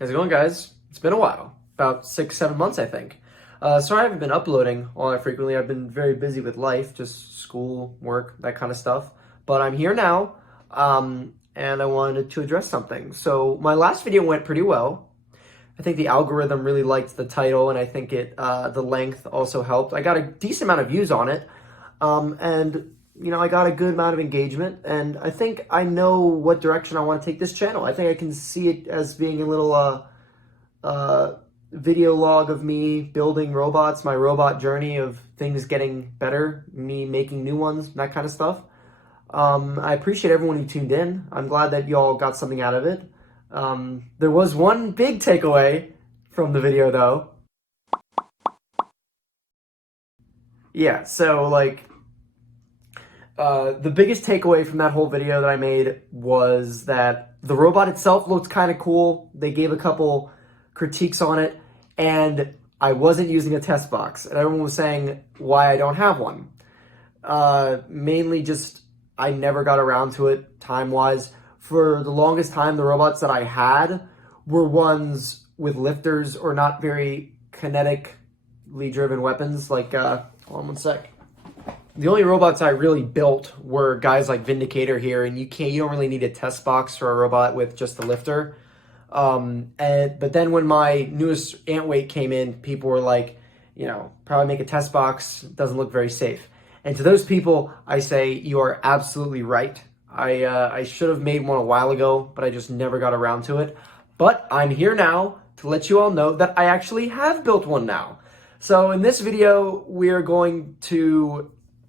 How's it going, guys? It's been a while, about 6, 7 months, I think. Sorry I haven't been uploading all that frequently. I've been very busy with life, just school, work, that kind of stuff. But I'm here now, and I wanted to address something. So my last video went pretty well. I think the algorithm really liked the title, and I think the length also helped. I got a decent amount of views on it, and I got a good amount of engagement, and I think I know what direction I want to take this channel. I think I can see it as being a little video log of me building robots, my robot journey of things getting better, me making new ones, that kind of stuff. I appreciate everyone who tuned in. I'm glad that y'all got something out of it. There was one big takeaway from the video, though. Yeah, so the biggest takeaway from that whole video that I made was that the robot itself looked kind of cool. They gave a couple critiques on it, and I wasn't using a test box, and everyone was saying why I don't have one. Mainly just I never got around to it time-wise. For the longest time, the robots that I had were ones with lifters or not very kinetically driven weapons. Hold on one sec. The only robots I really built were guys like Vindicator here, and you don't really need a test box for a robot with just a lifter. But then when my newest antweight came in, people were like, probably make a test box. It doesn't look very safe. And to those people, I say you are absolutely right. I should have made one a while ago, but I just never got around to it. But I'm here now to let you all know that I actually have built one now. So in this video,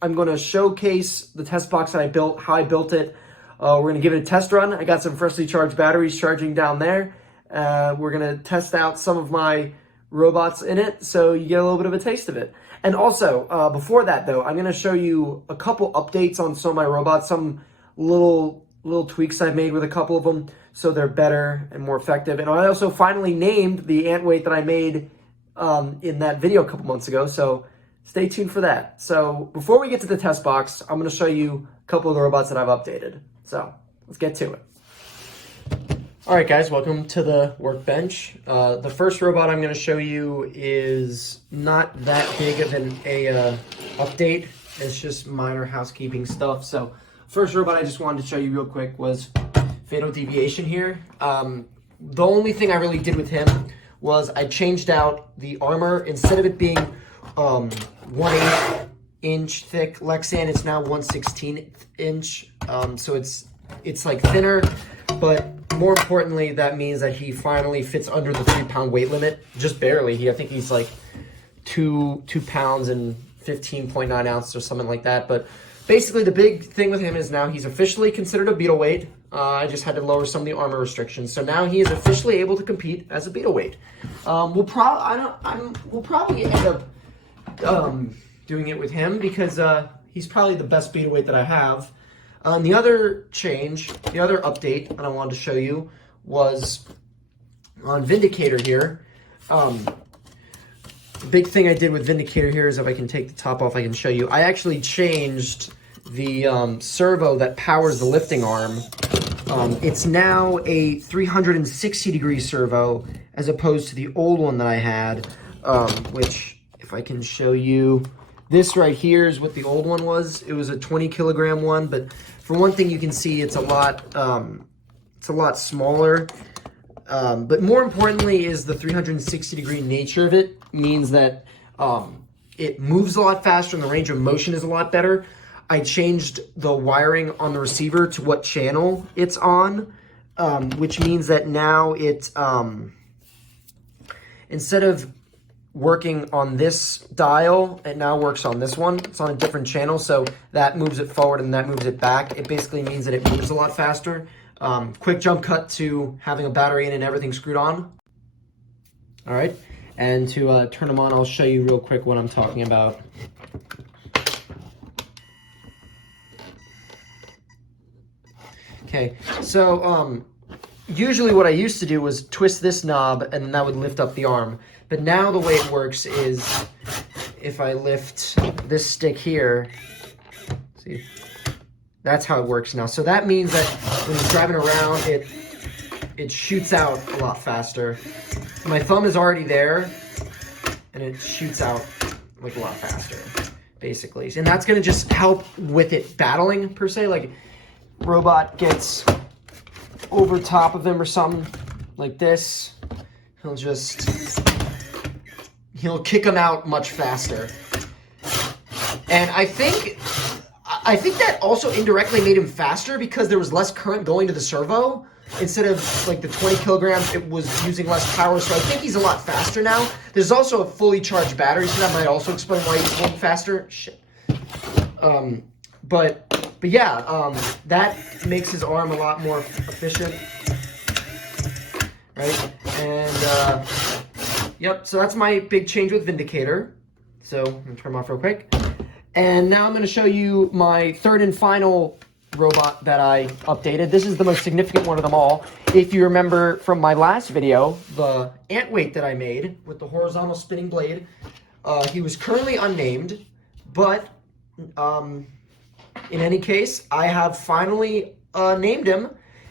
I'm going to showcase the test box that I built, how I built it. We're going to give it a test run. I got some freshly charged batteries charging down there. We're going to test out some of my robots in it so you get a little bit of a taste of it. And also, before that though, I'm going to show you a couple updates on some of my robots, some little tweaks I've made with a couple of them so they're better and more effective. And I also finally named the antweight that I made in that video a couple months ago, so stay tuned for that. So before we get to the test box, I'm going to show you a couple of the robots that I've updated. So let's get to it. All right, guys, welcome to the workbench. The first robot I'm going to show you is not that big of an update. It's just minor housekeeping stuff. So first robot I just wanted to show you real quick was Fatal Deviation here. The only thing I really did with him was I changed out the armor. Instead of it being 1/8 inch thick Lexan, it's now 1/16 inch. So it's like thinner, but more importantly, that means that he finally fits under the 3-pound weight limit, just barely. I think he's like 2 pounds and 15.9 ounces or something like that. But basically, the big thing with him is now he's officially considered a beetleweight. I just had to lower some of the armor restrictions, so now he is officially able to compete as a beetleweight. We'll probably end up doing it with him because he's probably the best beetleweight that I have. The other update that I wanted to show you was on Vindicator here. The big thing I did with Vindicator here is if I can take the top off, I can show you. I actually changed the servo that powers the lifting arm. It's now a 360-degree servo as opposed to the old one that I had, which, if I can show you, this right here is what the old one was. It was a 20-kilogram one, but for one thing, you can see it's a lot smaller. But more importantly is the 360-degree nature of it means that it moves a lot faster and the range of motion is a lot better. I changed the wiring on the receiver to what channel it's on, which means that now it, instead of working on this dial, it now works on this one. It's on a different channel, so that moves it forward and that moves it back. It basically means that it moves a lot faster. Quick jump cut to having a battery in and everything screwed on. All right, and to turn them on, I'll show you real quick what I'm talking about. Okay, so usually what I used to do was twist this knob and then that would lift up the arm. But now the way it works is if I lift this stick here, see, that's how it works now. So that means that when you're driving around, it shoots out a lot faster. My thumb is already there, and it shoots out like a lot faster, basically. And that's gonna just help with it battling, per se. Like, robot gets over top of him or something like this, he'll kick him out much faster. And I think that also indirectly made him faster because there was less current going to the servo. Instead of like the 20 kilograms, it was using less power. So I think he's a lot faster now. There's also a fully charged battery, so that might also explain why he's going faster. Shit. But yeah, that makes his arm a lot more efficient. Right? And yep, so that's my big change with Vindicator. So I'm gonna turn him off real quick. And now I'm gonna show you my third and final robot that I updated. This is the most significant one of them all. If you remember from my last video, the antweight that I made with the horizontal spinning blade, he was currently unnamed, but in any case, I have finally named him,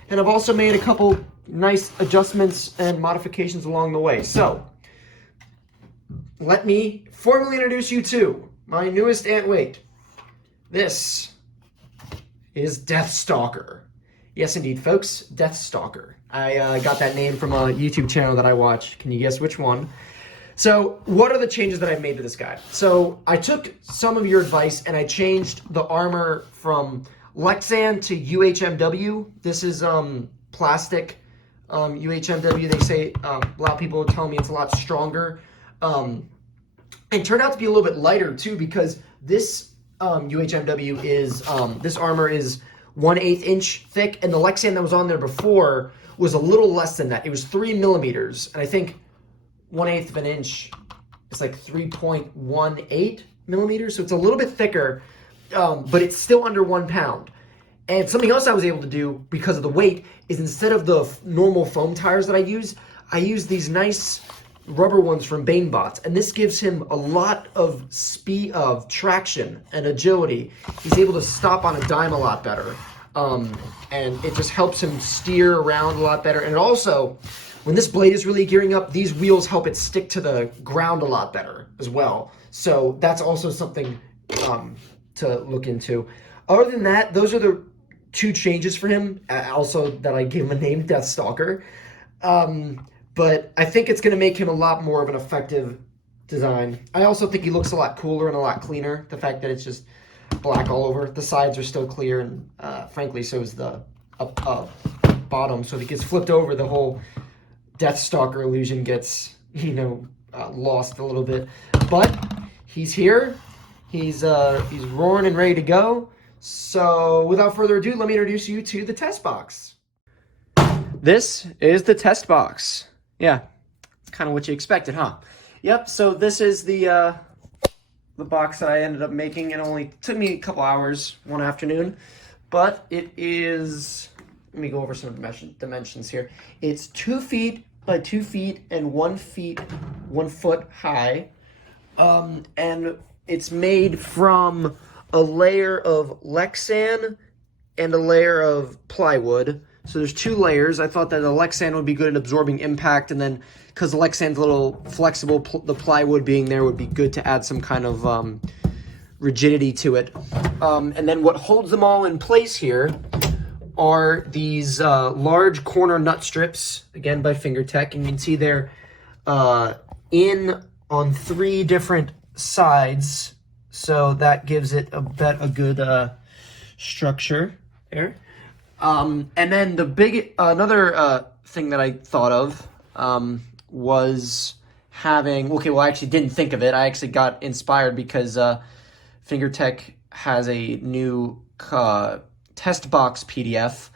and I've also made a couple nice adjustments and modifications along the way. So, let me formally introduce you to my newest antweight. This is Stalker. Yes, indeed, folks, Stalker. I got that name from a YouTube channel that I watch. Can you guess which one? So, what are the changes that I've made to this guy? So, I took some of your advice and I changed the armor from Lexan to UHMW. This is plastic UHMW. They say, a lot of people tell me it's a lot stronger. And turned out to be a little bit lighter too, because this UHMW is, this armor is 1/8 inch thick, and the Lexan that was on there before was a little less than that. It was 3 millimeters, and I think 1/8 of an inch is like 3.18 millimeters, so it's a little bit thicker, but it's still under 1 pound. And something else I was able to do because of the weight is, instead of the normal foam tires that I use these nice rubber ones from Banebots, and this gives him a lot of speed, of traction and agility. He's able to stop on a dime a lot better, and it just helps him steer around a lot better. And it also, when this blade is really gearing up, these wheels help it stick to the ground a lot better as well. So that's also something to look into. Other than that, those are the two changes for him. Also, that I gave him a name, Stalker. But I think it's going to make him a lot more of an effective design. I also think he looks a lot cooler and a lot cleaner. The fact that it's just black all over. The sides are still clear, and frankly, so is the bottom. So if it gets flipped over, the whole Stalker illusion gets, lost a little bit. But he's here. He's roaring and ready to go. So without further ado, let me introduce you to the test box. This is the test box. Yeah, it's kind of what you expected, huh? Yep, so this is the box that I ended up making. It only took me a couple hours one afternoon, but it is, let me go over some dimensions here. It's 2 feet by 2 feet and 1 foot high, and it's made from a layer of Lexan and a layer of plywood. So there's 2 layers. I thought that the Lexan would be good at absorbing impact, and then because the Lexan's a little flexible, the plywood being there would be good to add some kind of rigidity to it. And then what holds them all in place here are these large corner nut strips, again by FingerTech, and you can see they're in on 3 different sides, so that gives it a good structure there. And then the another thing that I thought of was having, I actually didn't think of it. I actually got inspired because FingerTech has a new test box PDF.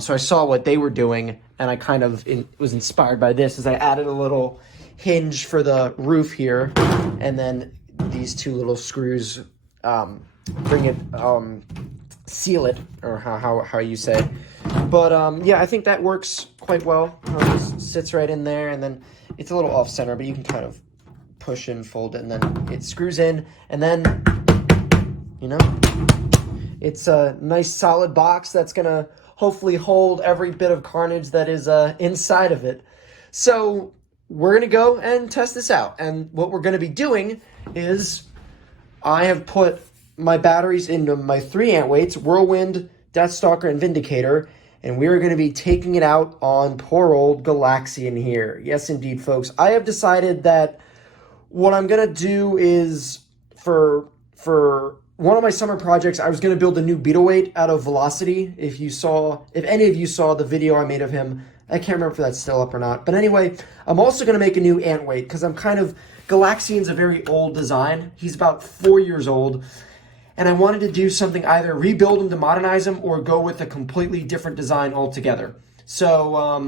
So I saw what they were doing, and I kind of was inspired by this, as I added a little hinge for the roof here, and then these 2 little screws bring it, seal it, or how you say. But yeah, I think that works quite well. It just sits right in there, and then it's a little off center, but you can kind of push and fold it, and then it screws in, and then it's a nice solid box that's gonna hopefully hold every bit of carnage that is inside of it. So we're going to go and test this out. And what we're going to be doing is I have put my batteries into my 3 antweights, Whirlwind, Stalker, and Vindicator, and we are going to be taking it out on poor old Galaxian here. Yes, indeed, folks. I have decided that what I'm going to do is for one of my summer projects, I was going to build a new beetleweight out of Velocity. If any of you saw the video I made of him, I can't remember if that's still up or not. But anyway, I'm also going to make a new antweight because Galaxian's a very old design. He's about 4 years old. And I wanted to do something, either rebuild him to modernize him or go with a completely different design altogether. So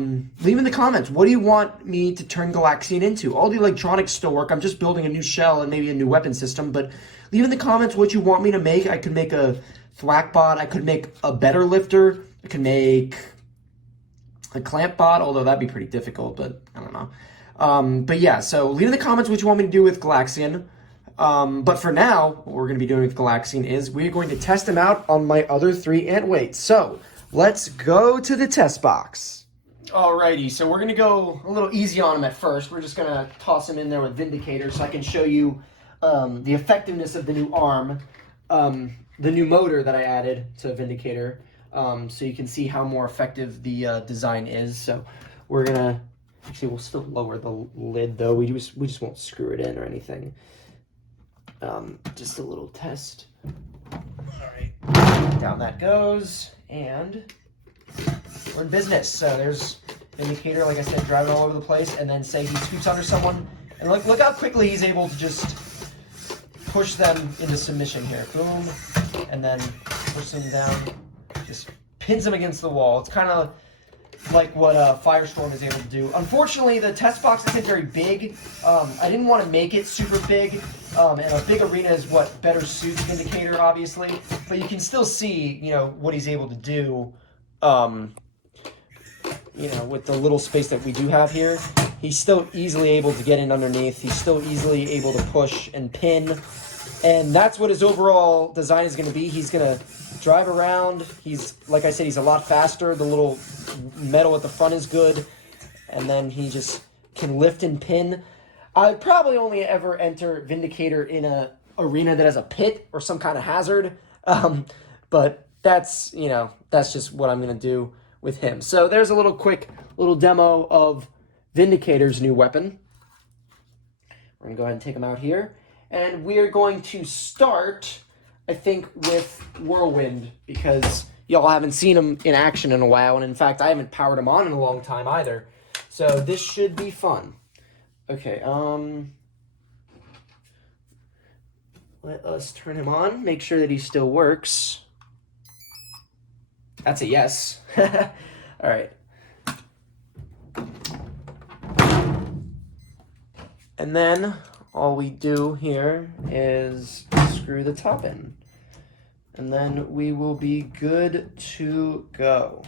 leave in the comments, what do you want me to turn Galaxian into? All the electronics still work. I'm just building a new shell and maybe a new weapon system. But leave in the comments what you want me to make. I could make a thwack bot. I could make a better lifter. I could make a clamp bot, although that'd be pretty difficult, but I don't know. But yeah, so leave in the comments what you want me to do with Galaxian. But for now, what we're going to be doing with Galaxian is we're going to test him out on my other 3 antweights. So let's go to the test box. Alrighty, so we're going to go a little easy on him at first. We're just going to toss him in there with Vindicator so I can show you the effectiveness of the new arm, the new motor that I added to Vindicator, so you can see how more effective the design is. So we're going to, actually we'll still lower the lid though. We just won't screw it in or anything. Just a little test. Alright, down that goes, and we're in business. So there's Vindicator, like I said, driving all over the place, and then say he scoops under someone, and look how quickly he's able to just push them into submission here. Boom, and then push them down, just pins them against the wall. It's kind of like what Firestorm is able to do. Unfortunately, the test box isn't very big. I didn't want to make it super big, and a big arena is what better suits Vindicator, obviously. But you can still see, what he's able to do, with the little space that we do have here. He's still easily able to get in underneath. He's still easily able to push and pin. And that's what his overall design is going to be. He's going to drive around. Like I said, he's a lot faster. The little metal at the front is good. And then he just can lift and pin. I'd probably only ever enter Vindicator in a arena that has a pit or some kind of hazard. But that's just what I'm going to do with him. So there's a quick little demo of Vindicator's new weapon. We're going to go ahead and take him out here. And we are going to start, I think, with Whirlwind, because y'all haven't seen him in action in a while, and in fact, I haven't powered him on in a long time either. So this should be fun. Okay, let us turn him on, make sure that he still works. That's a yes. All right. And then all we do here is screw the top in. And then we will be good to go.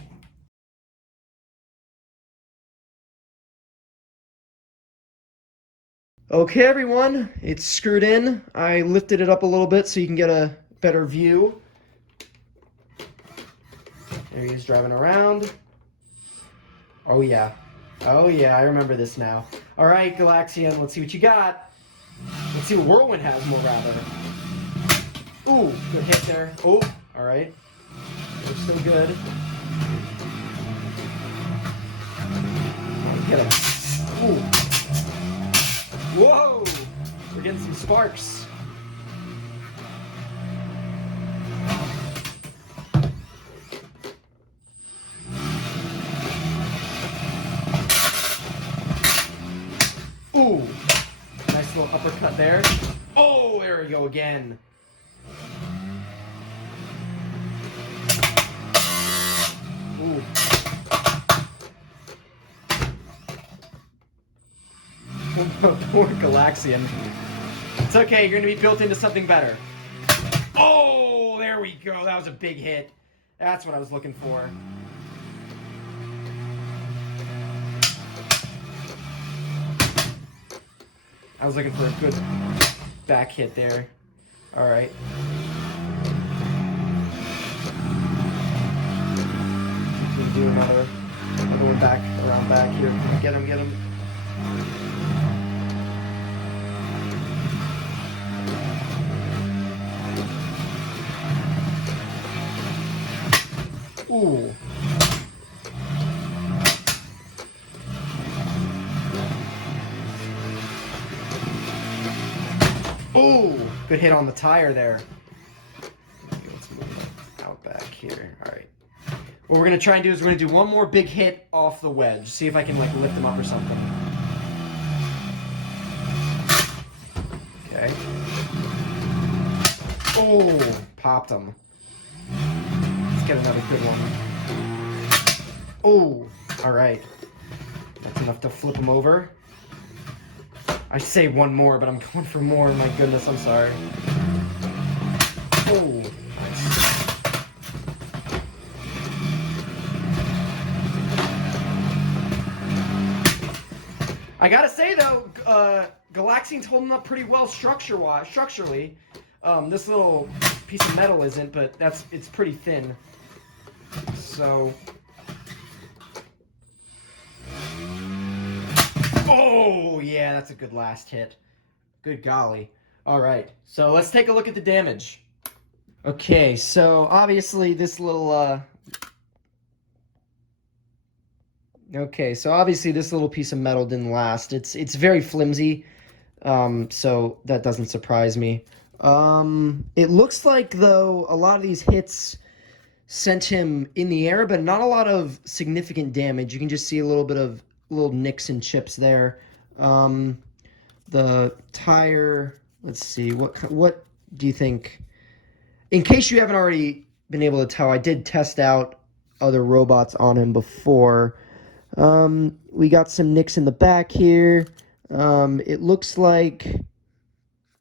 Okay, everyone, it's screwed in. I lifted it up a little bit so you can get a better view. There he is driving around. Oh yeah, I remember this now. All right, Galaxian, let's see what you got. Let's see what Whirlwind has, more rather. Ooh, good hit there. Oh, all right. We're still good. Get him. Ooh. Whoa! We're getting some sparks. Ooh! Nice little uppercut there. Oh, there we go again. Ooh. Poor Galaxian. It's okay, you're gonna be built into something better. Oh, there we go. That was a big hit. That's what I was looking for. I was looking for a good back hit there. All right. do another one back, around back here. Get him, get him. Ooh. Ooh, good hit on the tire there. Let's move out back here. All right. What we're going to try and do is we're going to do one more big hit off the wedge. See if I can like lift him up or something. Okay. Oh, popped him. Let's get another good one. Oh, all right. That's enough to flip him over. I say one more, but I'm going for more. My goodness, I'm sorry. Oh, nice. I gotta say though, Galaxian's holding up pretty well structurally. This little piece of metal isn't, but it's pretty thin. So. Oh, yeah, that's a good last hit. Good golly. All right, so let's take a look at the damage. Okay, so obviously this little, Okay, so obviously this little piece of metal didn't last. It's very flimsy, so that doesn't surprise me. It looks like, though, a lot of these hits sent him in the air, but not a lot of significant damage. You can just see a little bit of little nicks and chips there. The tire, let's see, what do you think? In case you haven't already been able to tell, I did test out other robots on him before. We got some nicks in the back here. It looks like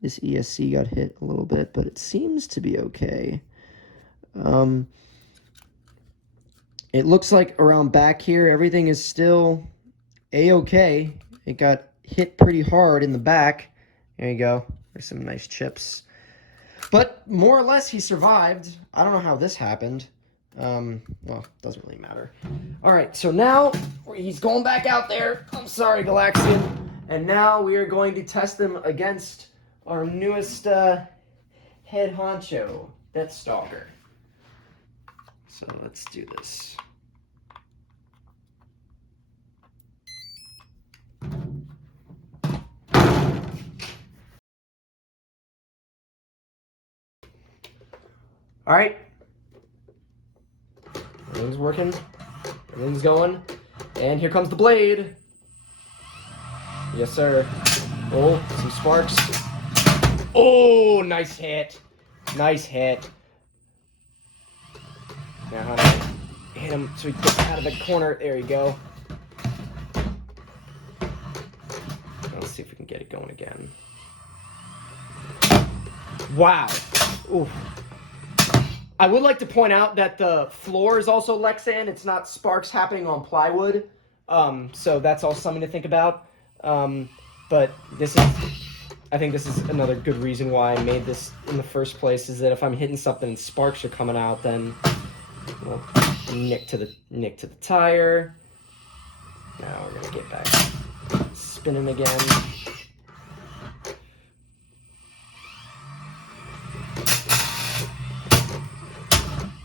this ESC got hit a little bit, but it seems to be okay. It looks like around back here, everything is still A-okay. It got hit pretty hard in the back. There you go. There's some nice chips. But more or less, he survived. I don't know how this happened. Well, doesn't really matter. All right, so now he's going back out there. I'm sorry, Galaxian. And now we are going to test him against our newest head honcho, that's Stalker. So let's do this. All right. Everything's working. Everything's going. And here comes the blade. Yes, sir. Oh, some sparks. Oh, nice hit. Nice hit. Now how do I hit him so he gets out of the corner? There you go. Let's see if we can get it going again. Wow. Ooh. I would like to point out that the floor is also Lexan. It's not sparks happening on plywood. So that's all something to think about. But I think this is another good reason why I made this in the first place, is that if I'm hitting something and sparks are coming out, then well, nick to the tire. Now we're gonna get back spinning again.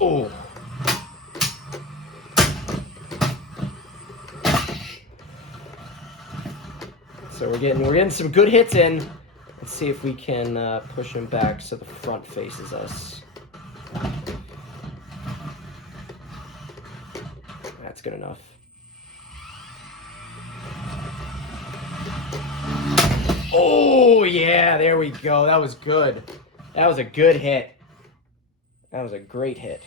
Oh. So we're getting some good hits in. Let's see if we can push him back so the front faces us. That's good enough. Oh yeah, there we go. That was good. That was a good hit. That was a great hit.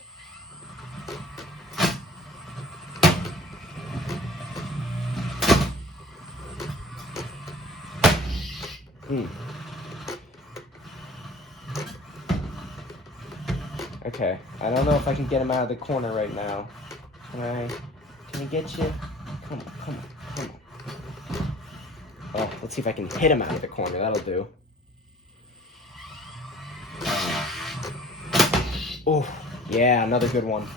Okay, I don't know if I can get him out of the corner right now. Can I get you? Come on. Oh, let's see if I can hit him out of the corner. That'll do. Oh, yeah, another good one.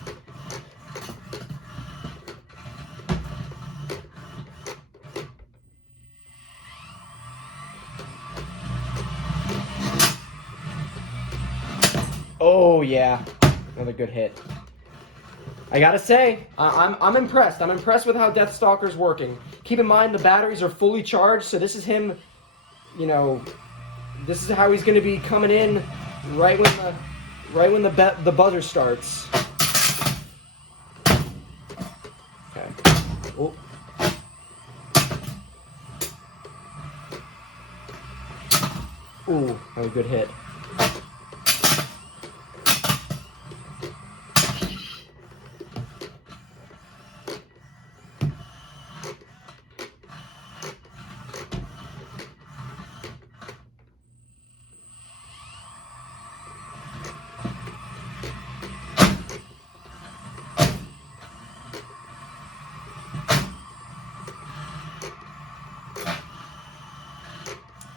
Oh, yeah. Another good hit. I gotta say, I'm impressed. I'm impressed with how Death Stalker's working. Keep in mind, the batteries are fully charged, so this is him, you know, this is how he's gonna be coming in right when the buzzer starts. Okay. Oh. Ooh, that was a good hit.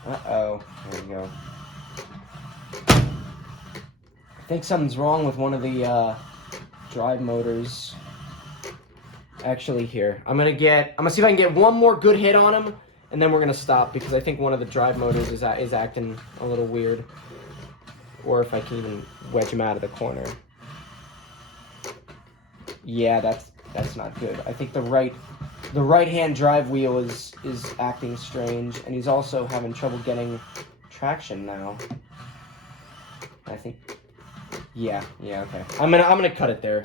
Uh-oh. There we go. I think something's wrong with one of the drive motors. Actually, here. I'm gonna see if I can get one more good hit on him, and then we're gonna stop, because I think one of the drive motors is acting a little weird. Or if I can even wedge him out of the corner. Yeah, that's not good. I think the right hand drive wheel is acting strange, and he's also having trouble getting traction now. I think, yeah, okay. I'm gonna cut it there.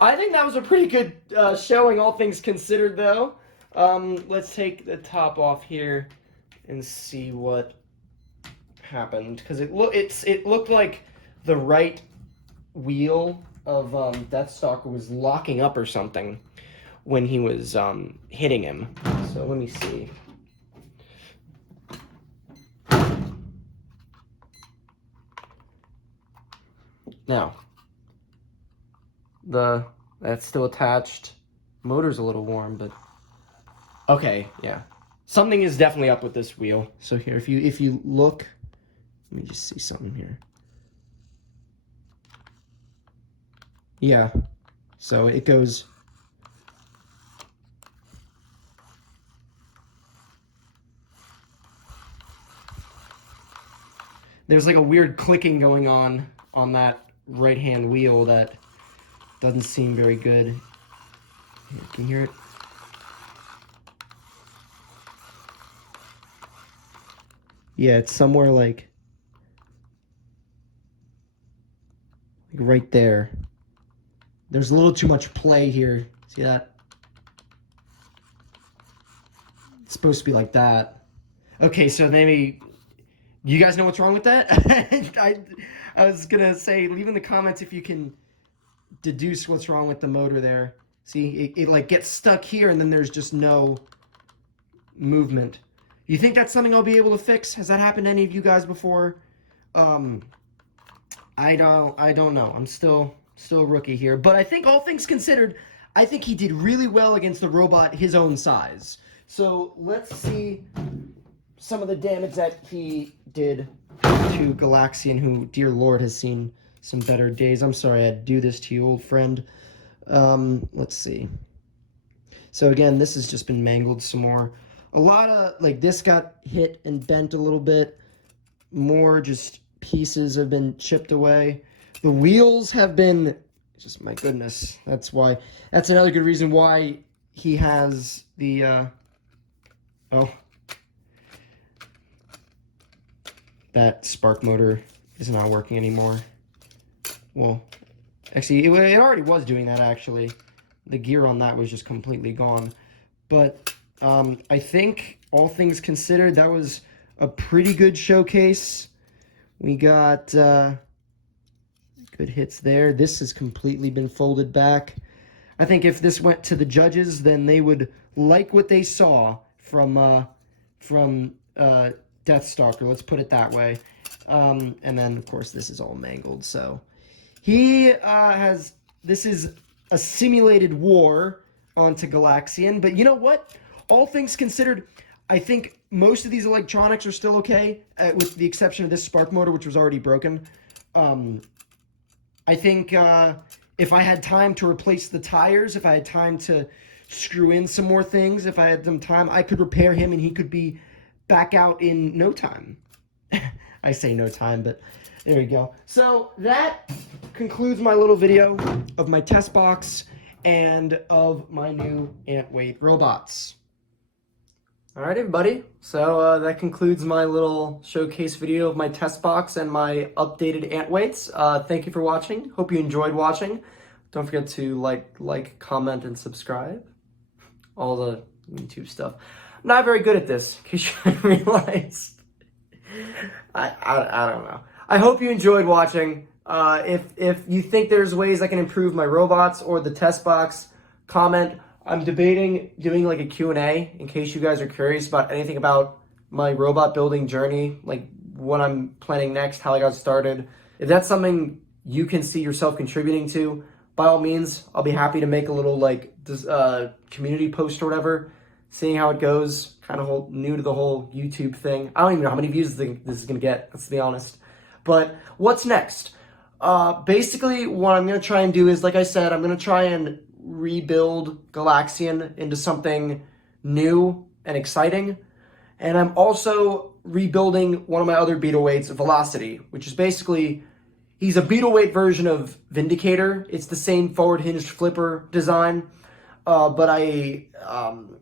I think that was a pretty good showing, all things considered, though. Let's take the top off here and see what happened, because it looked like the right wheel of Death Stalker was locking up or something when he was hitting him. So let me see. Now, that's still attached. Motor's a little warm, but okay, yeah. Something is definitely up with this wheel. So here, if you look, let me just see something here. Yeah. So it goes. There's like a weird clicking going on that right-hand wheel that doesn't seem very good. Here, can you hear it? Yeah, it's somewhere like right there. There's a little too much play here. See that? It's supposed to be like that. Okay, so maybe you guys know what's wrong with that? I was gonna say, leave in the comments if you can deduce what's wrong with the motor there. See, it like gets stuck here, and then there's just no movement. You think that's something I'll be able to fix? Has that happened to any of you guys before? I don't know. I'm still a rookie here, but I think, all things considered, I think he did really well against the robot his own size. So let's see some of the damage that he did to Galaxian, who, dear Lord, has seen some better days. I'm sorry I had to do this to you, old friend. Let's see. So again, this has just been mangled some more. A lot of, like, this got hit and bent a little bit. More just pieces have been chipped away. The wheels have been, just, my goodness. That's another good reason why he has the, that spark motor is not working anymore. Well, actually, it already was doing that, actually. The gear on that was just completely gone. But I think, all things considered, that was a pretty good showcase. We got good hits there. This has completely been folded back. I think if this went to the judges, then they would like what they saw from Death Stalker. Let's put it that way. And then, of course, this is all mangled. So he this is a simulated war onto Galaxian. But you know what? All things considered, I think most of these electronics are still okay, with the exception of this spark motor, which was already broken. I think if I had time to replace the tires, if I had time to screw in some more things, if I had some time, I could repair him and he could be back out in no time. I say no time, but There you go. So that concludes my little video of my test box and of my new antweight robots. All right, everybody. So that concludes my little showcase video of my test box and my updated antweights. Thank you for watching. Hope you enjoyed watching. Don't forget to like, comment, and subscribe. All the YouTube stuff. I'm not very good at this, in case you haven't realized. I don't know. I hope you enjoyed watching. If you think there's ways I can improve my robots or the test box, comment. I'm debating doing like a Q&A in case you guys are curious about anything about my robot building journey, like what I'm planning next, how I got started. If that's something you can see yourself contributing to, by all means, I'll be happy to make a little like community post or whatever, seeing how it goes. Kind of new to the whole YouTube thing. I don't even know how many views this is going to get, let's be honest. But what's next? Basically, what I'm going to try and do is, like I said, I'm going to try and rebuild Galaxian into something new and exciting. And I'm also rebuilding one of my other beetleweights, Velocity, which is basically, he's a beetleweight version of Vindicator. It's the same forward hinged flipper design, but I'm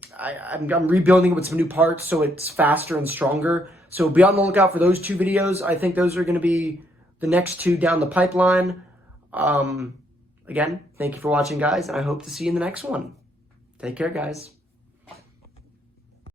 rebuilding it with some new parts so it's faster and stronger. So be on the lookout for those two videos. I think those are going to be the next two down the pipeline. Again, thank you for watching, guys, and I hope to see you in the next one. Take care, guys.